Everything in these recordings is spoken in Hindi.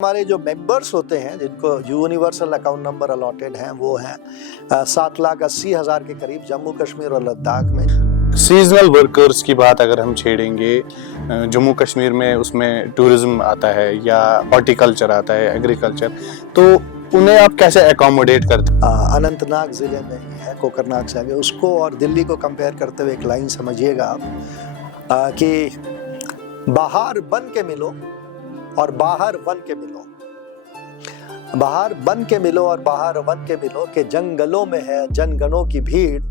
हमारे जो मेंबर्स होते हैं जिनको यूनिवर्सल अकाउंट नंबर अलॉटेड हैं वो हैं 7,80,000 के करीब जम्मू कश्मीर और लद्दाख में। सीजनल वर्कर्स की बात अगर हम छेड़ेंगे, जम्मू कश्मीर में उसमें टूरिज्म आता है या हॉर्टिकल्चर आता है, एग्रीकल्चर, तो उन्हें आप कैसे एकोमोडेट करते हैं? अनंतनाग जिले में ही है, कोकरनाग से आगे, उसको और दिल्ली को कंपेयर करते हुए एक लाइन समझिएगा आप कि बाहर बन के मिलो और बाहर वन के मिलो, बाहर बन के मिलो और बाहर वन के मिलो के जंगलों में है जनगणों की भीड़,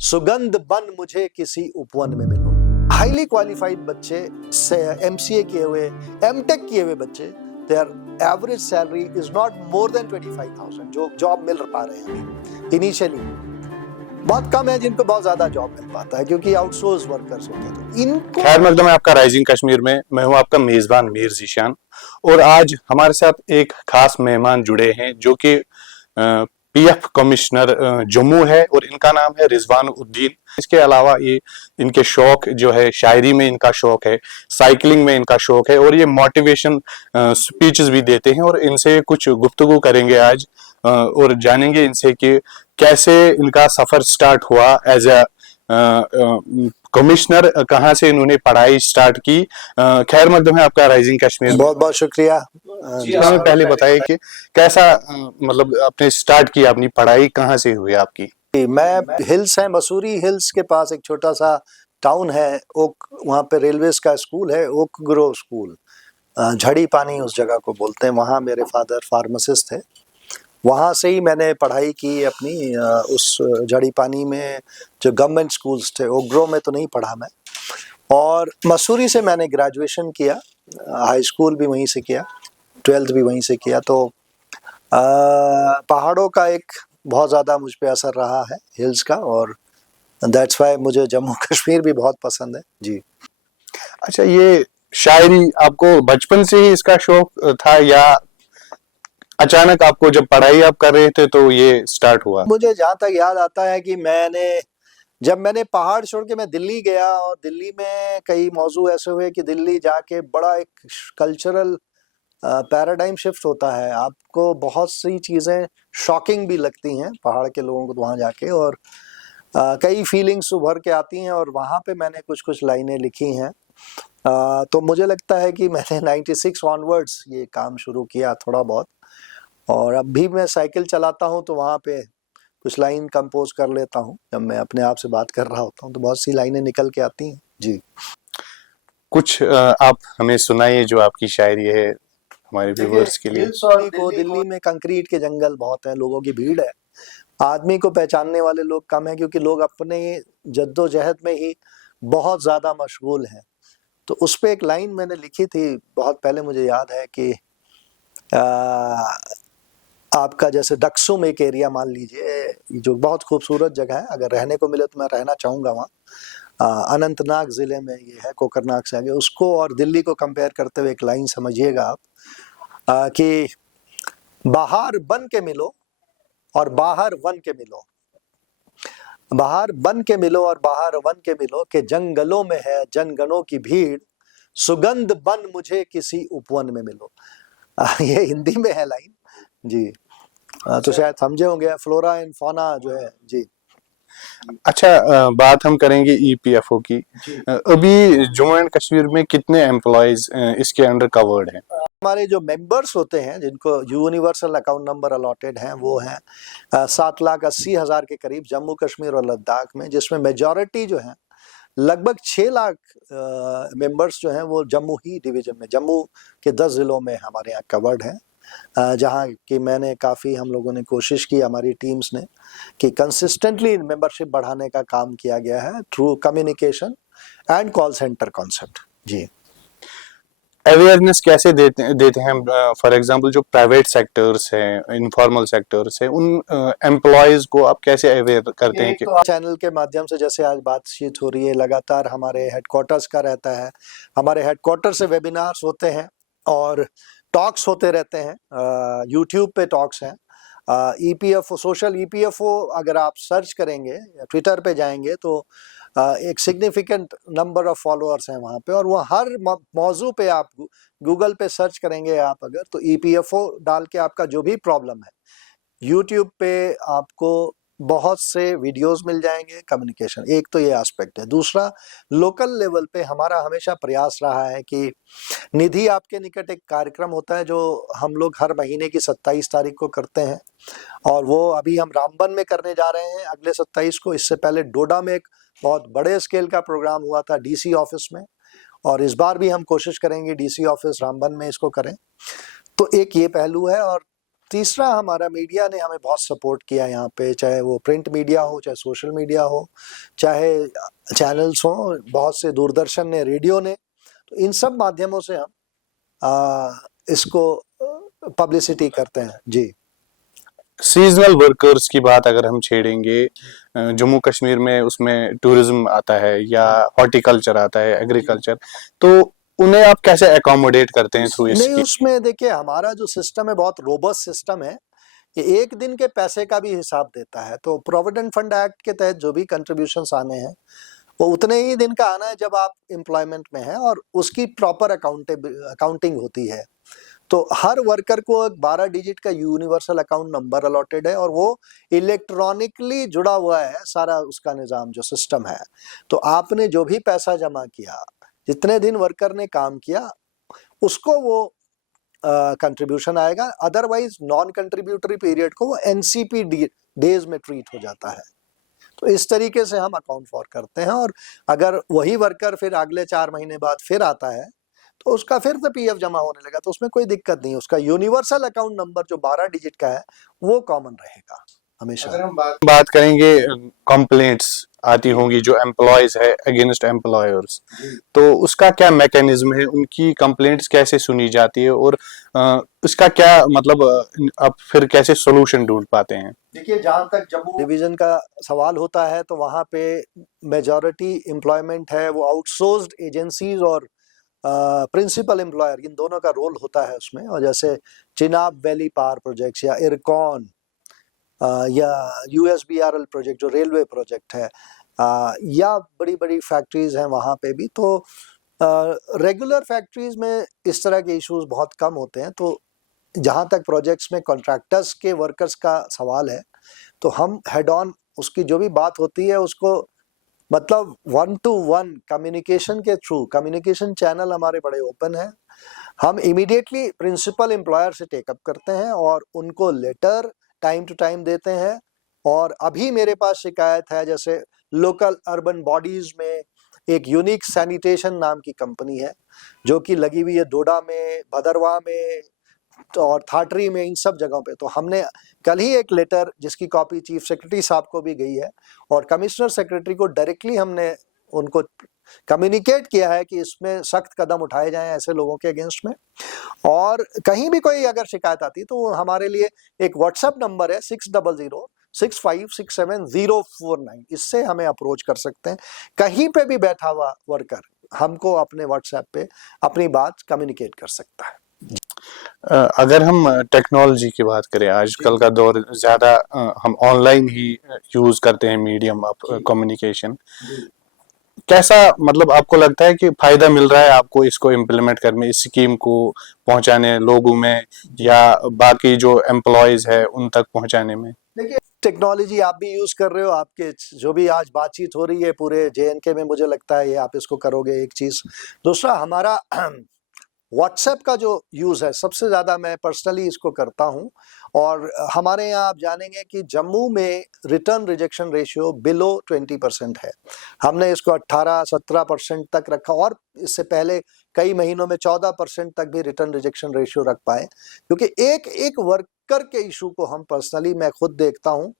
सुगंध बन मुझे किसी उपवन में मिलो। हाईली क्वालिफाइड बच्चे से एमसीए किए हुए, एमटेक किए हुए बच्चे, there average salary is not more than 25,000 जो जॉब मिल पा रहे हैं अभी इनिशियली। बहुत कम है जिनको बहुत ज्यादा जॉब मिल पाता है क्योंकि आउटसोर्स वर्कर्स होते हैं। तो इनको खैर मकदम है आपका राइजिंग कश्मीर में। मैं हूं आपका मेजबान मीर ज़ीशान और आज हमारे साथ एक खास मेहमान जुड़े हैं जो कि पीएफ कमिश्नर जम्मू है और इनका नाम है रिजवान उद्दीन। इसके अलावा ये इनके शौक जो है, शायरी में इनका शौक है, साइकिलिंग में इनका शौक है और ये मोटिवेशन स्पीचेस भी देते हैं। और इनसे कुछ गुफ्तगू करेंगे आज और जानेंगे इनसे कि कैसे इनका सफर स्टार्ट हुआ एज ए कमिश्नर, कहाँ से इन्होंने पढ़ाई स्टार्ट की। खैर मकदम है आपका राइजिंग कश्मीर। बहुत बहुत शुक्रिया। हमें पहले बताइए कि कैसा मतलब आपने स्टार्ट किया, अपनी पढ़ाई कहाँ से हुई आपकी? मैं हिल्स है, मसूरी हिल्स के पास एक छोटा सा टाउन है ओक, वहाँ पे रेलवेज का स्कूल है, ओक ग्रोव स्कूल, झड़ी पानी उस जगह को बोलते हैं। वहाँ मेरे फादर फार्मासिस्ट थे, वहाँ से ही मैंने पढ़ाई की अपनी। उस झड़ी पानी में जो गवर्नमेंट स्कूल्स थे, ओक ग्रोव में तो नहीं पढ़ा मैं। और मसूरी से मैंने ग्रेजुएशन किया, हाई स्कूल भी वहीं से किया, 12th भी वहीं से किया। तो पहाड़ों का एक बहुत ज़्यादा मुझ पे असर रहा है, हिल्स का, और दैट्स वाई मुझे जम्मू कश्मीर भी बहुत पसंद है जी। अच्छा, ये शायरी आपको बचपन से ही इसका शौक था या अचानक आपको जब पढ़ाई आप कर रहे थे तो ये स्टार्ट हुआ? मुझे जहाँ तक याद आता है कि जब मैंने पहाड़ छोड़ के मैं दिल्ली गया, और दिल्ली में कई मौजू ऐसे हुए कि दिल्ली जाके बड़ा एक कल्चरल पैराडाइम शिफ्ट होता है। आपको बहुत सी चीज़ें शॉकिंग भी लगती हैं पहाड़ के लोगों को वहाँ जाके, और कई फीलिंग्स उभर के आती हैं, और वहाँ पे मैंने कुछ कुछ लाइनें लिखी हैं। तो मुझे लगता है कि मैंने 96 ऑनवर्ड्स ये काम शुरू किया थोड़ा बहुत, और अब भी मैं साइकिल चलाता हूँ तो वहाँ पे कुछ लाइन कंपोज कर लेता हूँ। जब मैं अपने आप से बात कर रहा होता हूँ तो बहुत सी लाइनें निकल के आती हैं जी। कुछ आप हमें सुनाइए जो आपकी शायरी है हमारे व्यूअर्स के लिए। दिल्ली में कंक्रीट के जंगल बहुत हैं, लोगों की भीड़ है, आदमी को पहचानने वाले लोग कम हैं क्योंकि लोग अपने जद्दोजहद में ही बहुत ज्यादा मशगूल हैं। तो उस पे एक लाइन मैंने लिखी थी बहुत पहले, मुझे याद है कि आपका जैसे दक्सुम एक एरिया मान लीजिए जो बहुत खूबसूरत जगह है, अगर रहने को मिले तो मैं रहना चाहूँगा वहाँ। अनंतनाग ज़िले में ये है, कोकरनाग से आगे, उसको और दिल्ली को कंपेयर करते हुए एक लाइन समझिएगा आप कि बाहर बन के मिलो और बाहर वन के मिलो, बाहर बन के मिलो और बाहर वन के मिलो के जंगलों में है जनगणों की भीड़, सुगंध बन मुझे किसी उपवन में मिलो। ये हिंदी में है लाइन जी। तो शायद समझे होंगे, फ्लोरा एंड फौना जो है जी। अच्छा, बात हम करेंगे ईपीएफओ की। अभी जम्मू एंड कश्मीर में कितने एम्प्लॉयज इसके अंडर कवर्ड हैं? हमारे जो मेंबर्स होते हैं जिनको यूनिवर्सल अकाउंट नंबर अलॉटेड हैं वो हैं 7,80,000 के करीब जम्मू कश्मीर और लद्दाख में, जिसमें मेजॉरिटी जो है लगभग 6 लाख मेंबर्स जो हैं वो जम्मू ही डिवीजन में, जम्मू के 10 जिलों में हमारे यहाँ कवर्ड हैं। जहाँ कि मैंने काफ़ी, हम लोगों ने कोशिश की, हमारी टीम्स ने, कि कंसिस्टेंटली मेंबरशिप बढ़ाने का काम किया गया है through communication and call centre concept जी। अवेयरनेस कैसे देते हैं? फॉर एग्जांपल जो प्राइवेट सेक्टर्स हैं, इनफॉर्मल सेक्टर्स हैं, उन एम्प्लॉयज को आप कैसे अवेयर करते हैं? तो चैनल के माध्यम से जैसे आज बातचीत हो रही है, लगातार हमारे हेडक्वार्टर्स का रहता है, हमारे हेडक्वार्टर से वेबिनार्स होते हैं और टॉक्स होते रहते हैं, यूट्यूब पे टॉक्स हैं। ईपीएफओ, सोशल ईपीएफओ अगर आप सर्च करेंगे, ट्विटर पे जाएंगे तो एक सिग्निफिकेंट नंबर ऑफ फॉलोअर्स हैं वहाँ पे, और वो हर मौजू पे आप गूगल पे सर्च करेंगे आप अगर, तो ईपीएफओ डाल के आपका जो भी प्रॉब्लम है, यूट्यूब पे आपको बहुत से वीडियोस मिल जाएंगे कम्युनिकेशन। एक तो ये एस्पेक्ट है। दूसरा, लोकल लेवल पे हमारा हमेशा प्रयास रहा है कि निधि आपके निकट एक कार्यक्रम होता है जो हम लोग हर महीने की 27 तारीख को करते हैं, और वो अभी हम रामबन में करने जा रहे हैं अगले 27 को। इससे पहले डोडा में एक बहुत बड़े स्केल का प्रोग्राम हुआ था डीसी ऑफिस में, और इस बार भी हम कोशिश करेंगे डीसी ऑफिस रामबन में इसको करें। तो एक ये पहलू है। और तीसरा, हमारा मीडिया ने हमें बहुत सपोर्ट किया यहाँ पे, चाहे वो प्रिंट मीडिया हो, चाहे सोशल मीडिया हो, चाहे चैनल्स हो, बहुत से दूरदर्शन ने, रेडियो ने, तो इन सब माध्यमों से हम इसको पब्लिसिटी करते हैं जी। सीजनल वर्कर्स की बात अगर हम छेड़ेंगे, जम्मू कश्मीर में उसमें टूरिज्म आता है या हॉर्टिकल्चर आता है, एग्रीकल्चर, तो उन्हें आप कैसे अकोमोडेट करते हैं थ्रू नहीं, इसकी? उसमें देखिए हमारा जो सिस्टम है बहुत रोबस्ट सिस्टम है। ये एक दिन के पैसे का भी हिसाब देता है। तो प्रोविडेंट फंड एक्ट के तहत जो भी कंट्रीब्यूशंस आने हैं वो उतने ही दिन का आना है जब आप एम्प्लॉयमेंट में हैं, और उसकी प्रॉपर अकाउंटिंग होती है। तो हर वर्कर को एक 12 डिजिट का यूनिवर्सल अकाउंट नंबर अलॉटेड है, और वो इलेक्ट्रॉनिकली जुड़ा हुआ है सारा उसका निज़ाम जो सिस्टम है। तो आपने जो भी पैसा जमा किया, जितने दिन वर्कर ने काम किया, उसको वो कंट्रीब्यूशन आएगा। अदरवाइज नॉन कंट्रीब्यूटरी पीरियड को वो एनसीपी डेज में ट्रीट हो जाता है। तो इस तरीके से हम अकाउंट फॉर करते हैं। और अगर वही वर्कर फिर अगले 4 महीने बाद फिर आता है तो उसका फिर से पीएफ जमा होने लगा, तो उसमें कोई दिक्कत नहीं। उसका यूनिवर्सल अकाउंट नंबर जो 12 डिजिट का है वो कॉमन रहेगा हमेशा। अगर हम बात करेंगे, कंप्लेंट्स आती होंगी जो एम्प्लॉयज है अगेंस्ट एम्प्लॉयर्स, तो उसका क्या मैकेनिज्म है, उनकी कंप्लेंट्स कैसे सुनी जाती है, और उसका क्या मतलब आप फिर कैसे सोल्यूशन ढूंढ पाते हैं? देखिए, जहाँ तक जम्मू डिवीजन का सवाल होता है तो वहाँ पे मेजॉरिटी एम्प्लॉयमेंट है वो आउटसोर्स्ड एजेंसीज और प्रिंसिपल एम्प्लॉयर, इन दोनों का रोल होता है उसमें। और जैसे चिनाब वैली पावर प्रोजेक्ट्स या इरकॉन या यूएसबीआरएल प्रोजेक्ट जो रेलवे प्रोजेक्ट है, या बड़ी बड़ी फैक्ट्रीज हैं वहाँ पे भी, तो रेगुलर फैक्ट्रीज में इस तरह के इश्यूज बहुत कम होते हैं। तो जहाँ तक प्रोजेक्ट्स में कॉन्ट्रैक्टर्स के वर्कर्स का सवाल है, तो हम हेड ऑन उसकी जो भी बात होती है उसको, मतलब 1-to-1 कम्युनिकेशन के थ्रू, कम्युनिकेशन चैनल हमारे बड़े ओपन हैं। हम इमीडिएटली प्रिंसिपल एम्प्लॉयर से टेकअप करते हैं और उनको लेटर टाइम टू टाइम देते हैं। और अभी मेरे पास शिकायत है, जैसे लोकल अर्बन बॉडीज में एक यूनिक सैनिटेशन नाम की कंपनी है जो कि लगी हुई है डोडा में, भदरवा में और थाटरी में, इन सब जगहों पे। तो हमने कल ही एक लेटर जिसकी कॉपी चीफ सेक्रेटरी साहब को भी गई है और कमिश्नर सेक्रेटरी को डायरेक्टली हमने उनको कम्युनिकेट किया है कि इसमें सख्त कदम उठाए जाएं ऐसे लोगों के अगेंस्ट में। और कहीं भी कोई अगर शिकायत आती है तो हमारे लिए एक व्हाट्सएप नंबर है 6006567049, इससे हमें अप्रोच कर सकते हैं। कहीं पे भी बैठा हुआ वर्कर हमको अपने व्हाट्सएप पे अपनी बात कम्युनिकेट कर सकता है। अगर हम टेक्नोलॉजी की बात करें, आजकल का दौर ज्यादा हम ऑनलाइन ही यूज करते हैं मीडियम ऑफ कम्युनिकेशन, कैसा मतलब आपको लगता है कि फायदा मिल रहा है आपको इसको इम्प्लीमेंट करने, इस स्कीम को पहुंचाने लोगों में, या बाकी जो एम्प्लॉयज है उन तक पहुंचाने में? देखिए, टेक्नोलॉजी आप भी यूज कर रहे हो, आपके जो भी आज बातचीत हो रही है पूरे जेएनके में, मुझे लगता है ये आप इसको करोगे, एक चीज। दूसरा, हमारा व्हाट्सएप का जो यूज है सबसे ज्यादा मैं पर्सनली इसको करता हूं। और हमारे यहाँ आप जानेंगे कि जम्मू में रिटर्न रिजेक्शन रेशियो बिलो 20% है। हमने इसको 18-17% तक रखा, और इससे पहले कई महीनों में 14% तक भी रिटर्न रिजेक्शन रेशियो रख पाए, क्योंकि एक एक वर्कर के इशू को हम पर्सनली, मैं खुद देखता हूं।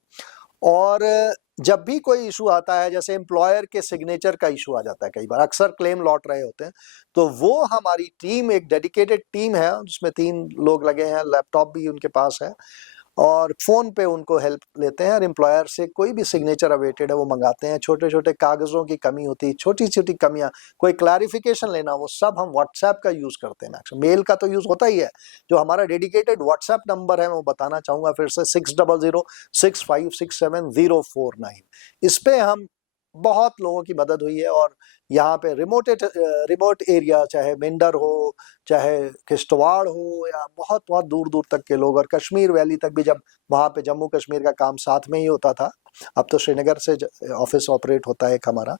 और जब भी कोई इशू आता है, जैसे एम्प्लॉयर के सिग्नेचर का इशू आ जाता है, कई बार अक्सर क्लेम लौट रहे होते हैं, तो वो हमारी टीम, एक डेडिकेटेड टीम है जिसमें 3 लोग लगे हैं, लैपटॉप भी उनके पास है, और फोन पे उनको हेल्प लेते हैं। और एम्प्लॉयर से कोई भी सिग्नेचर अवेटेड है वो मंगाते हैं। छोटे छोटे कागजों की कमी होती है, छोटी छोटी कमियां, कोई क्लैरिफिकेशन लेना, वो सब हम व्हाट्सएप का यूज करते हैं। मैक्सिमम मेल का तो यूज होता ही है। जो हमारा डेडिकेटेड व्हाट्सएप नंबर है मैं वो बताना चाहूंगा फिर से, 6006567049। इस पे हम बहुत लोगों की मदद हुई है। और यहाँ पे रिमोट एरिया, चाहे मेंढर हो, चाहे किश्तवाड़ हो, या बहुत बहुत दूर दूर तक के लोग, और कश्मीर वैली तक भी, जब वहाँ पे जम्मू कश्मीर का काम साथ में ही होता था, अब तो श्रीनगर से ऑफिस ऑपरेट होता है एक हमारा,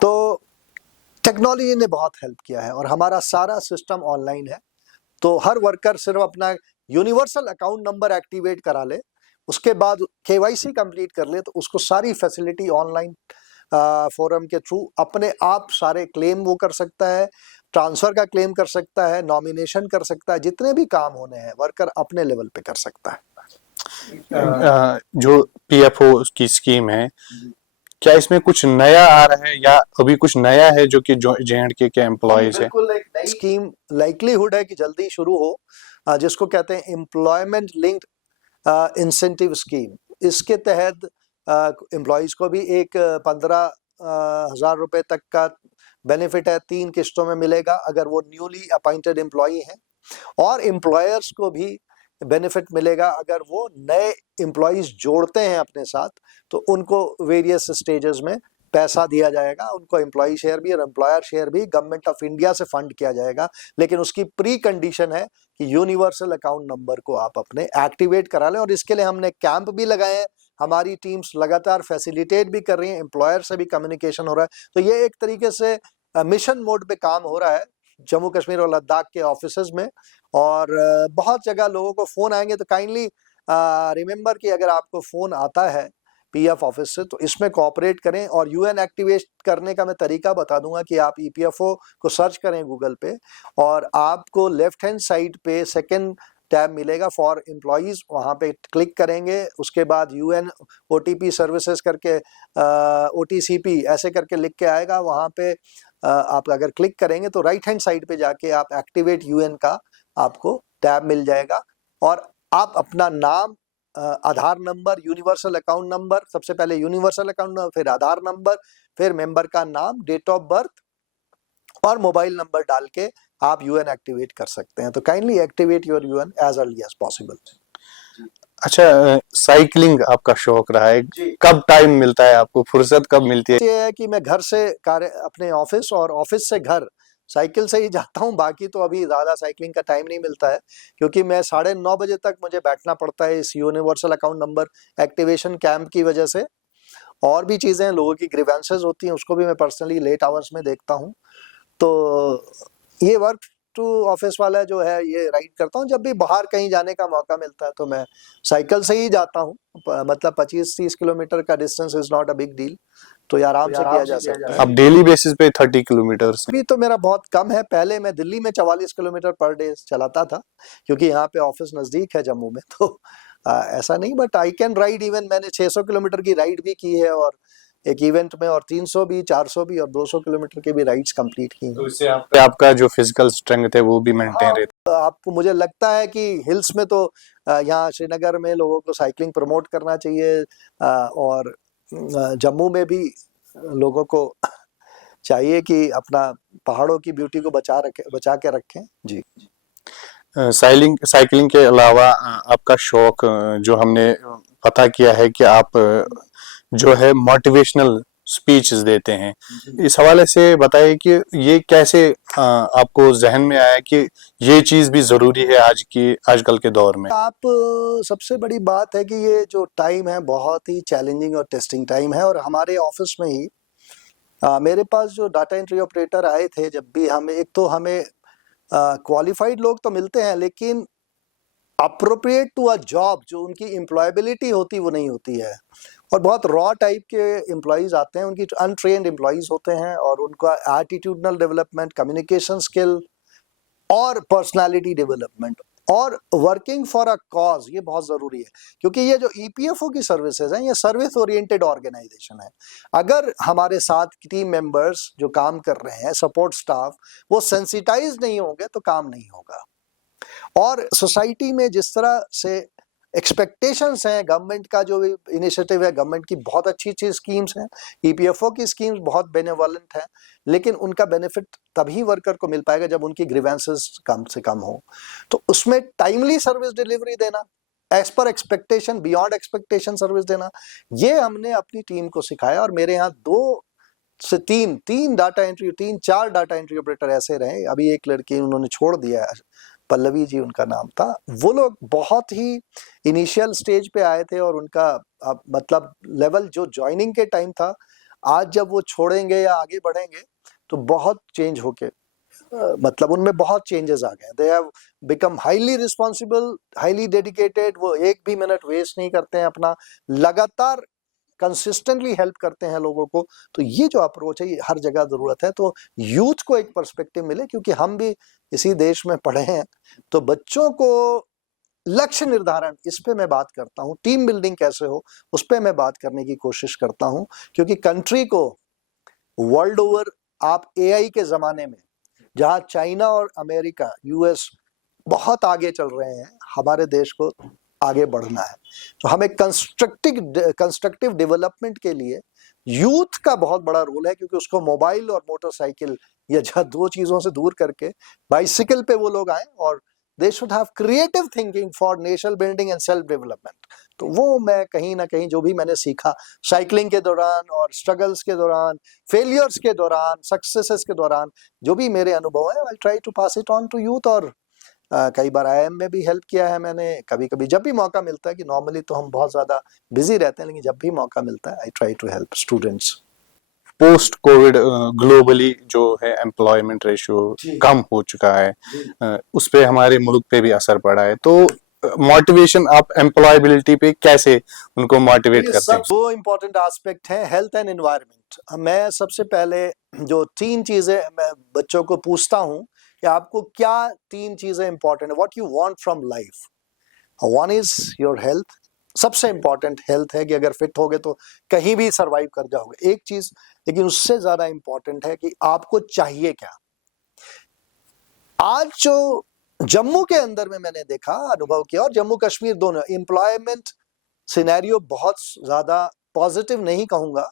तो टेक्नोलॉजी ने बहुत हेल्प किया है और हमारा सारा सिस्टम ऑनलाइन है। तो हर वर्कर सिर्फ अपना यूनिवर्सल अकाउंट नंबर एक्टिवेट करा ले, उसके बाद केवाईसी कंप्लीट कर ले, तो उसको सारी फैसिलिटी ऑनलाइन फोरम के थ्रू अपने आप सारे क्लेम वो कर सकता है, ट्रांसफर का क्लेम कर सकता है, नॉमिनेशन कर सकता है, जितने भी काम होने हैं वर्कर अपने लेवल पे कर सकता है। जो पीएफओ की स्कीम है, क्या इसमें कुछ नया आ रहा है या अभी कुछ नया है जो कि जेएंडके के एम्प्लॉयज है? बिल्कुल एक नई स्कीम लाइकलीहुड है कि जल्दी शुरू हो, जिसको कहते हैं एम्प्लॉयमेंट लिंक्ड इंसेंटिव स्कीम। इसके तहत एम्प्लॉयज को भी एक 15,000 रुपए तक का बेनिफिट है, 3 किस्तों में मिलेगा अगर वो न्यूली अपॉइंटेड एम्प्लॉई हैं, और एम्प्लॉयर्स को भी बेनिफिट मिलेगा अगर वो नए एम्प्लॉयज जोड़ते हैं अपने साथ, तो उनको वेरियस स्टेजेस में पैसा दिया जाएगा, उनको एम्प्लॉय शेयर भी और एम्प्लॉयर शेयर भी गवर्नमेंट ऑफ इंडिया से फंड किया जाएगा। लेकिन उसकी प्री कंडीशन है कि यूनिवर्सल अकाउंट नंबर को आप अपने एक्टिवेट करा लें, और इसके लिए हमने कैंप भी लगाए हैं, हमारी टीम्स लगातार फैसिलिटेट भी कर रही हैं, एम्प्लॉयर से भी कम्युनिकेशन हो रहा है। तो ये एक तरीके से मिशन मोड पे काम हो रहा है जम्मू कश्मीर और लद्दाख के ऑफिसेज में, और बहुत जगह लोगों को फोन आएंगे, तो काइंडली रिमेंबर कि अगर आपको फोन आता है पीएफ ऑफिस से, तो इसमें कोऑपरेट करें। और यूएन एक्टिवेट करने का मैं तरीका बता दूंगा कि आप ईपीएफओ को सर्च करें गूगल पे, और आपको लेफ्ट हैंड साइड पे सेकंड टैब मिलेगा फॉर एम्प्लॉयज, वहाँ पे क्लिक करेंगे, उसके बाद यूएन ओटीपी सर्विसेज करके ओटीसीपी ऐसे करके लिख के आएगा, वहाँ पे आप अगर क्लिक करेंगे तो राइट हैंड साइड पे जाके आप एक्टिवेट यूएन का आपको टैब मिल जाएगा, और आप अपना नाम, आधार नंबर, यूनिवर्सल अकाउंट नंबर, सबसे पहले यूनिवर्सल अकाउंट नंबर, फिर आधार नंबर, फिर मेंबर का नाम, डेट ऑफ बर्थ और मोबाइल नंबर डाल के आप यूएन एक्टिवेट कर सकते हैं। तो kindly activate your UAN as early as possible. अच्छा, साइकिलिंग आपका शौक रहा है, कब टाइम मिलता है आपको, फुर्सत कब मिलती है? ये है कि मैं घर से अपने ऑफिस और ऑफिस से घर साइकिल से ही जाता हूँ, बाकी तो अभी ज़्यादा साइकिलिंग का टाइम नहीं मिलता है, क्योंकि मैं 9:30 बजे तक मुझे बैठना पड़ता है इस universal account number activation camp की वजह से। और भी चीज़ें, लोगों की ग्रीवेंसेस होती हैं, उसको भी मैं पर्सनली लेट आवर्स में देखता हूँ। तो ये वर्क टू ऑफिस वाला जो है, ये राइड करता हूँ। जब भी बाहर कहीं जाने का मौका मिलता है तो मैं साइकिल से ही जाता हूँ, मतलब 25-30 किलोमीटर का distance is not a big deal, तो ये आराम से किया जा सकता है। अब डेली बेसिस पे 30 किलोमीटर अभी तो मेरा बहुत कम है, पहले मैं दिल्ली में 44 किलोमीटर पर डे चलाता था, क्योंकि यहाँ पे ऑफिस नजदीक है जम्मू में, तो ऐसा नहीं, but I can ride even, मैंने 600 किलोमीटर की राइड भी की है, और एक इवेंट में, और 300 भी, 400 भी और 200 किलोमीटर के भी राइड्स कंप्लीट की हैं। तो इससे आपका जो फिजिकल स्ट्रेंथ है वो भी मेंटेन रहता है। आपको, मुझे लगता है कि हिल्स में तो यहाँ श्रीनगर में लोगों को साइकिलिंग प्रमोट करना चाहिए, और जम्मू में भी लोगों को चाहिए कि अपना पहाड़ों की ब्यूटी को बचा के रखें। जी। साइकिलिंग के अलावा आपका शौक, जो हमने पता किया है कि आप जो है मोटिवेशनल स्पीचेस देते हैं, इस हवाले से बताइए कि ये कैसे आपको जहन में आया कि ये चीज भी जरूरी है आजकल के दौर में? आप, सबसे बड़ी बात है कि ये जो टाइम है बहुत ही चैलेंजिंग और टेस्टिंग टाइम है, और हमारे ऑफिस में ही मेरे पास जो डाटा एंट्री ऑपरेटर आए थे, जब भी हमें, एक तो हमें क्वालिफाइड लोग तो मिलते हैं, लेकिन अप्रोप्रिएट टू अ जॉब जो उनकी एम्प्लॉयबिलिटी होती वो नहीं होती है, और बहुत रॉ टाइप के एम्प्लॉयज़ आते हैं, उनकी अनट्रेन्ड एम्प्लॉयज़ होते हैं, और उनका एटीट्यूडनल डेवलपमेंट, कम्युनिकेशन स्किल और पर्सनालिटी डेवलपमेंट और वर्किंग फॉर अ कॉज, ये बहुत ज़रूरी है, क्योंकि ये जो ईपीएफओ की सर्विसेज हैं, ये सर्विस ओरिएंटेड ऑर्गेनाइजेशन है। अगर हमारे साथ टीम मेंबर्स जो काम कर रहे हैं, सपोर्ट स्टाफ, वो सेंसिटाइज नहीं होंगे तो काम नहीं होगा। और सोसाइटी में जिस तरह से एक्सपेक्टेशंस हैं, गवर्नमेंट का जो इनिशिएटिव है, गवर्नमेंट की बहुत अच्छी अच्छी स्कीम्स हैं, ईपीएफओ की स्कीम्स बहुत बेनेवोलेंट हैं, लेकिन उनका बेनिफिट तभी वर्कर को मिल पाएगा जब उनकी ग्रीवेंसेस कम से कम हो। तो उसमें टाइमली सर्विस डिलीवरी देना, as per expectation, beyond expectation service देना, ये हमने अपनी टीम को सिखाया। और मेरे यहाँ 2 से 3 data entry, 3-4 data entry operator ऐसे रहे। अभी एक लड़की उन्होंने छोड़ दिया है, पल्लवी जी उनका नाम था। वो लोग बहुत ही इनिशियल स्टेज पे आए थे और उनका मतलब लेवल जो ज्वाइनिंग के टाइम था, आज जब वो छोड़ेंगे या आगे बढ़ेंगे तो बहुत चेंज होके मतलब उनमें बहुत चेंजेस आ गए। They have become highly responsible, highly dedicated. वो एक भी मिनट वेस्ट नहीं करते हैं अपना, लगातार कंसिस्टेंटली हेल्प करते हैं लोगों को। तो ये जो अप्रोच है, ये हर जगह जरूरत है। तो यूथ को एक पर्सपेक्टिव मिले, क्योंकि हम भी इसी देश में पढ़े हैं। तो बच्चों को लक्ष्य निर्धारण, इस पे मैं बात करता हूँ। टीम बिल्डिंग कैसे हो, उस पे मैं बात करने की कोशिश करता हूँ। क्योंकि कंट्री को वर्ल्ड ओवर, आप एआई के जमाने में जहाँ चाइना और अमेरिका, यूएस बहुत आगे चल रहे हैं, हमारे देश को आगे बढ़ना है। तो हमें कंस्ट्रक्टिव डेवलपमेंट के लिए यूथ का बहुत बड़ा रोल है, क्योंकि उसको मोबाइल और मोटरसाइकिल या 2 चीजों से दूर करके बाइसिकल पे वो लोग आए, और they should have creative thinking for national building and self development. तो वो मैं कहीं ना कहीं जो भी मैंने सीखा साइकिलिंग के दौरान और स्ट्रगल्स के दौरान, फेलियर्स के दौरान, सक्सेसेस के दौरान, जो भी मेरे अनुभव है, I try to pass it on to youth. और कई बार आईएम में भी हेल्प किया है मैंने, कभी कभी जब भी मौका मिलता है, कि नॉर्मली तो हम बहुत ज्यादा बिजी रहते हैं, लेकिन जब भी मौका मिलता है I try to help students. Post covid globally जो है एम्प्लॉयमेंट रेशियो कम हो चुका है, उस पे हमारे मुल्क पे भी असर पड़ा है। तो मोटिवेशन, आप एम्प्लॉयबिलिटी पे कैसे उनको मोटिवेट करते हैं? 2 इंपॉर्टेंट एस्पेक्ट हैं, हेल्थ एंड एनवायरनमेंट। मैं सबसे पहले जो 3 चीजें मैं बच्चों को पूछता हूँ कि आपको क्या 3 चीजें इंपॉर्टेंट है, what you want from life. One is your health, सबसे इंपॉर्टेंट हेल्थ है, कि अगर फिट होगे तो कहीं भी सरवाइव कर जाओगे, एक चीज। लेकिन उससे ज्यादा इंपॉर्टेंट है कि आपको चाहिए क्या। आज जो जम्मू के अंदर में मैंने देखा, अनुभव किया, और जम्मू कश्मीर दोनों, एम्प्लॉयमेंट सिनेरियो बहुत ज्यादा पॉजिटिव नहीं कहूंगा,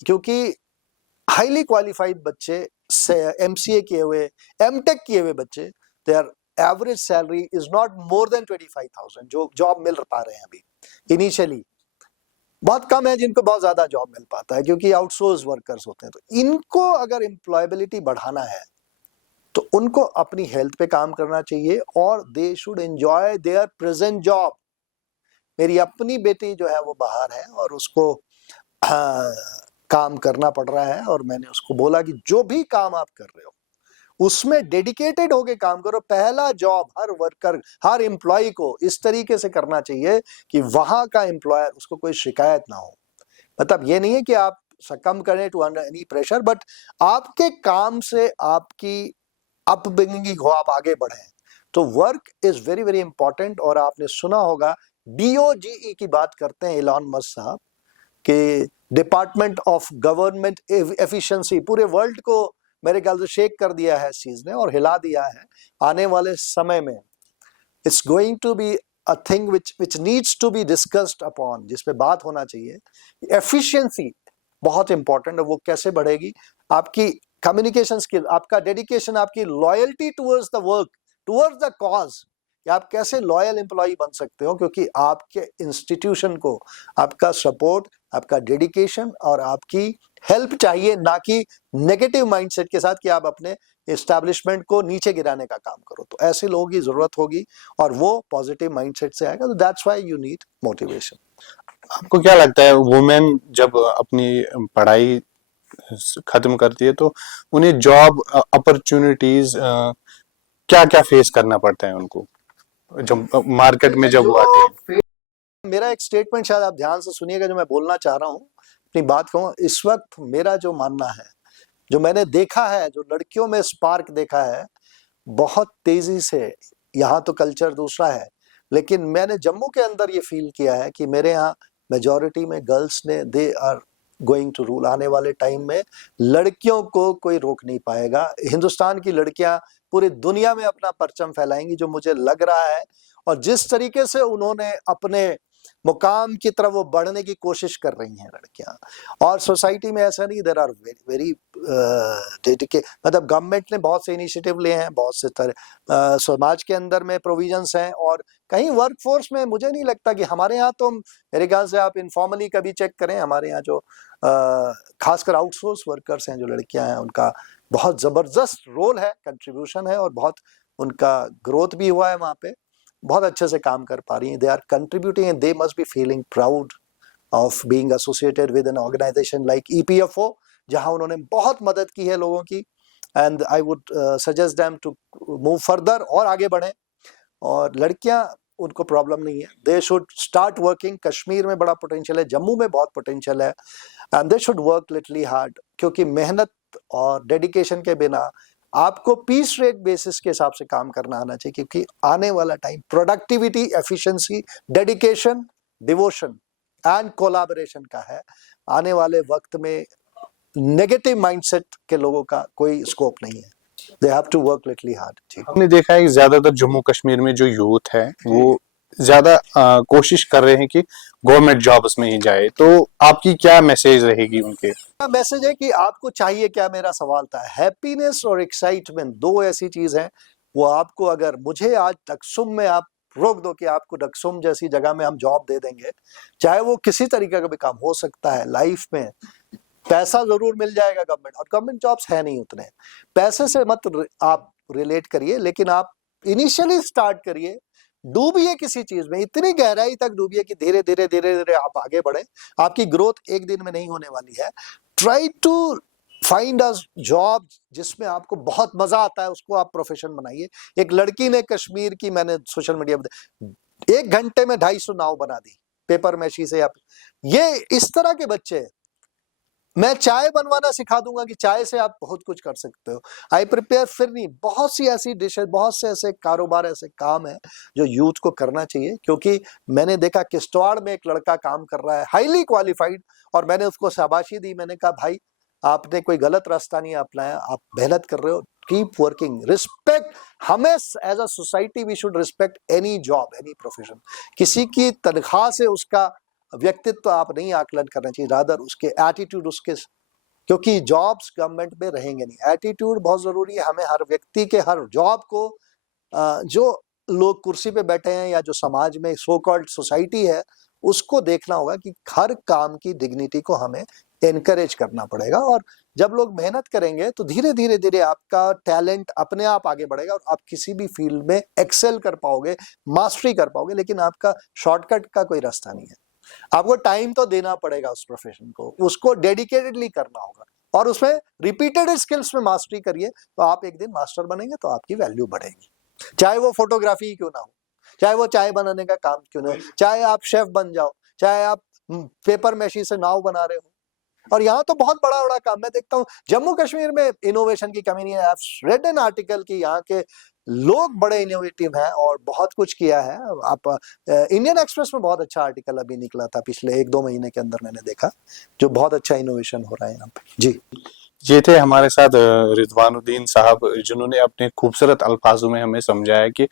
क्योंकि हाईली क्वालिफाइड बच्चे, एमसीए किए हुए, एमटेक किए हुए बच्चे, there average salary is not more than 25,000 जो जॉब मिल पा रहे हैं अभी इनिशियली। बहुत कम है जिनको बहुत ज्यादा जॉब मिल पाता है, क्योंकि आउटसोर्स वर्कर्स होते हैं। तो इनको अगर एम्प्लॉयबिलिटी बढ़ाना है तो उनको अपनी हेल्थ पे काम करना चाहिए, और they should enjoy there present job. मेरी अपनी बेटी जो है वो बाहर है और उसको काम करना पड़ रहा है, और मैंने उसको बोला कि जो भी काम आप कर रहे हो उसमें डेडिकेटेड होके काम करो। पहला जॉब हर वर्कर, हर एम्प्लॉय को इस तरीके से करना चाहिए कि वहां का एम्प्लॉयर, उसको कोई शिकायत ना हो। मतलब ये नहीं है कि आप सकम करें to under any pressure, but आपके काम से आपकी अपब्रिंगिंग हो, आप आगे बढ़े। तो work is very very important. और आपने सुना होगा DOGE की बात करते हैं एलन मस्क साहब, कि डिपार्टमेंट ऑफ गवर्नमेंट एफिशिएंसी पूरे वर्ल्ड को मेरे ख्याल से शेक कर दिया है इस चीज ने, और हिला दिया है। आने वाले समय में it's going to be a thing which needs to be discussed upon, जिस पे बात होना चाहिए। एफिशिएंसी बहुत इंपॉर्टेंट है। वो कैसे बढ़ेगी? आपकी कम्युनिकेशन स्किल, आपका डेडिकेशन, आपकी loyalty towards the work, towards the cause, आप कैसे लॉयल एम्प्लॉय बन सकते हो, क्योंकि आपके इंस्टीट्यूशन को आपका सपोर्ट, आपका डेडिकेशन और आपकी हेल्प चाहिए, ना कि नेगेटिव माइंडसेट के साथ कि आप अपने एस्टैब्लिशमेंट को नीचे गिराने का काम करो। तो ऐसे लोगों की जरूरत होगी, और वो पॉजिटिव माइंडसेट से आएगा। तो that's why you need motivation. आपको क्या लगता है, वुमेन जब अपनी पढ़ाई खत्म करती है तो उन्हें जॉब अपॉर्चुनिटीज क्या क्या फेस करना पड़ता है उनको, जब मार्केट में जब वो आती है? मेरा एक स्टेटमेंट शायद आप ध्यान से सुनिएगा, जो मैं बोलना चाह रहा हूँ, अपनी बात कहूँ। इस वक्त मेरा जो मानना है, जो मैंने देखा है, जो लड़कियों में स्पार्क देखा है बहुत तेजी से, यहाँ तो कल्चर दूसरा है, लेकिन मैंने जम्मू के अंदर ये फील किया है कि मेरे यहाँ मेजॉरिटी में गर्ल्स ने, they are going to rule. आने वाले टाइम में लड़कियों को कोई रोक नहीं पाएगा। हिंदुस्तान की लड़कियां पूरी दुनिया में अपना परचम फैलाएंगी, जो मुझे लग रहा है। और जिस तरीके से उन्होंने अपने मुकाम की तरफ वो बढ़ने की कोशिश कर रही हैं लड़कियां। और सोसाइटी में ऐसा नहीं, देयर आर वेरी डेडिकेट, मतलब गवर्नमेंट ने बहुत से इनिशिएटिव लिए हैं, बहुत से समाज के अंदर में प्रोविजंस हैं। और कहीं वर्कफोर्स में मुझे नहीं लगता कि हमारे यहाँ तो, मेरे ख्याल से आप इनफॉर्मली कभी चेक करें, हमारे यहाँ जो खासकर आउटसोर्स वर्कर्स हैं, जो लड़कियां हैं, उनका बहुत जबरदस्त रोल है, कंट्रीब्यूशन है, और बहुत उनका ग्रोथ भी हुआ है वहाँ पे, बहुत अच्छे से काम कर पा रही हैं। They are contributing and they must be feeling proud of being associated with an organization like EPFO, जहां उन्होंने बहुत मदद की है लोगों की। And I would suggest them to move further, और आगे बढ़ें। और लड़कियां, उनको प्रॉब्लम नहीं है, they should start working. Kashmir में बड़ा पोटेंशियल है, जम्मू में बहुत पोटेंशियल है, and they should work little hard, क्योंकि मेहनत और डेडिकेशन के बिना आपको पीस रेट बेसिस के हिसाब से काम करना आना चाहिए, क्योंकि आने वाला time productivity, efficiency, dedication, devotion and collaboration का है। आने वाले वक्त में नेगेटिव माइंडसेट के लोगों का कोई स्कोप नहीं है। They have to work little hard. जी, हमने देखा है कि ज्यादातर जम्मू कश्मीर में जो यूथ है वो ज्यादा कोशिश कर रहे हैं कि गवर्नमेंट जॉब्स में ही जाए, तो आपकी क्या मैसेज रहेगी उनके? मैसेज है कि आपको चाहिए क्या, मेरा सवाल था। हैप्पीनेस और एक्साइटमेंट दो ऐसी चीज है, वो आपको, अगर मुझे आज डकसुम में आप रोक दो कि आपको डकसुम जैसी जगह में हम जॉब दे देंगे, चाहे वो किसी तरीके का भी काम हो सकता है, लाइफ में पैसा जरूर मिल जाएगा गवर्नमेंट, और गवर्नमेंट जॉब्स है नहीं उतने। पैसे से मत आप रिलेट करिए, लेकिन आप इनिशियली स्टार्ट करिए, डूबिए किसी चीज में, इतनी गहराई तक डूबिए कि धीरे धीरे धीरे धीरे आप आगे बढ़े। आपकी ग्रोथ एक दिन में नहीं होने वाली है। Try to find a job जिसमें आपको बहुत मजा आता है, उसको आप प्रोफेशन बनाइए। एक लड़की ने कश्मीर की, मैंने सोशल मीडिया पे 1 घंटे में 250 नाव बना दी पेपर मैशी से। आप ये इस तरह के बच्चे, मैं चाय बनवाना सिखा दूंगा कि चाय से आप बहुत कुछ कर सकते हो। आई प्रिपेयर फिरनी, बहुत सी ऐसी डिशेज, बहुत से ऐसे कारोबार, ऐसे काम है जो यूथ को करना चाहिए। क्योंकि मैंने देखा किश्तवाड़ में एक लड़का काम कर रहा है, हाईली क्वालिफाइड, और मैंने उसको शाबाशी दी। मैंने कहा भाई, आपने कोई गलत रास्ता नहीं अपनाया, आप मेहनत कर रहे हो, कीप वर्किंग, रिस्पेक्ट। हमें as a society we should respect any job, any profession. किसी की तनख्वाह से उसका व्यक्तित्व आप नहीं आकलन करना चाहिए, रादर उसके एटीट्यूड, उसके, क्योंकि जॉब्स गवर्नमेंट में रहेंगे नहीं। एटीट्यूड बहुत जरूरी है। हमें हर व्यक्ति के, हर जॉब को, जो लोग कुर्सी पे बैठे हैं या जो समाज में सो कॉल्ड सोसाइटी है, उसको देखना होगा कि हर काम की डिग्निटी को हमें एनकरेज करना पड़ेगा। और जब लोग मेहनत करेंगे तो धीरे धीरे धीरे आपका टैलेंट अपने आप आगे बढ़ेगा, और आप किसी भी फील्ड में एक्सेल कर पाओगे, मास्टरी कर पाओगे। लेकिन आपका शॉर्टकट का कोई रास्ता नहीं है। आपको टाइम तो देना पड़ेगा उस प्रोफेशन को, उसको डेडिकेटेडली करना होगा, और उसमें रिपीटेड स्किल्स में मास्टरी करिए, तो आप एक दिन मास्टर बनेंगे, तो आपकी वैल्यू बढ़ेगी। चाहे वो फोटोग्राफी ही क्यों ना हो, चाहे वो चाय बनाने का काम क्यों ना हो, चाहे आप शेफ बन जाओ, चाहे आप पेपर मैशी से नाव बना रहे हो। और यहाँ तो बहुत बड़ा बड़ा काम मैं देखता हूँ। जम्मू कश्मीर में इनोवेशन की कमी नहीं है। आई रेड एन आर्टिकल कि यहाँ के लोग बड़े इनोवेटिव हैं और बहुत कुछ किया है। आप इंडियन एक्सप्रेस में बहुत अच्छा आर्टिकल अभी निकला था पिछले 1-2 महीने के अंदर, मैंने देखा, जो बहुत अच्छा इनोवेशन हो रहा है यहाँ पे। जी, ये थे हमारे साथ रिजवानुद्दीन साहब, जिन्होंने अपने खूबसूरत अल्फाजों में हमें समझाया कि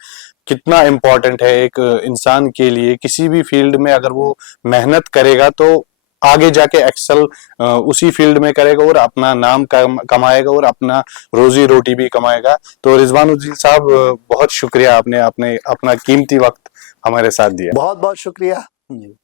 कितना इम्पोर्टेंट है एक इंसान के लिए, किसी भी फील्ड में अगर वो मेहनत करेगा तो आगे जाके एक्सेल उसी फील्ड में करेगा और अपना नाम कमाएगा और अपना रोजी रोटी भी कमाएगा। तो रिजवानुद्दीन साहब, बहुत शुक्रिया, आपने अपना कीमती वक्त हमारे साथ दिया। बहुत बहुत शुक्रिया जी।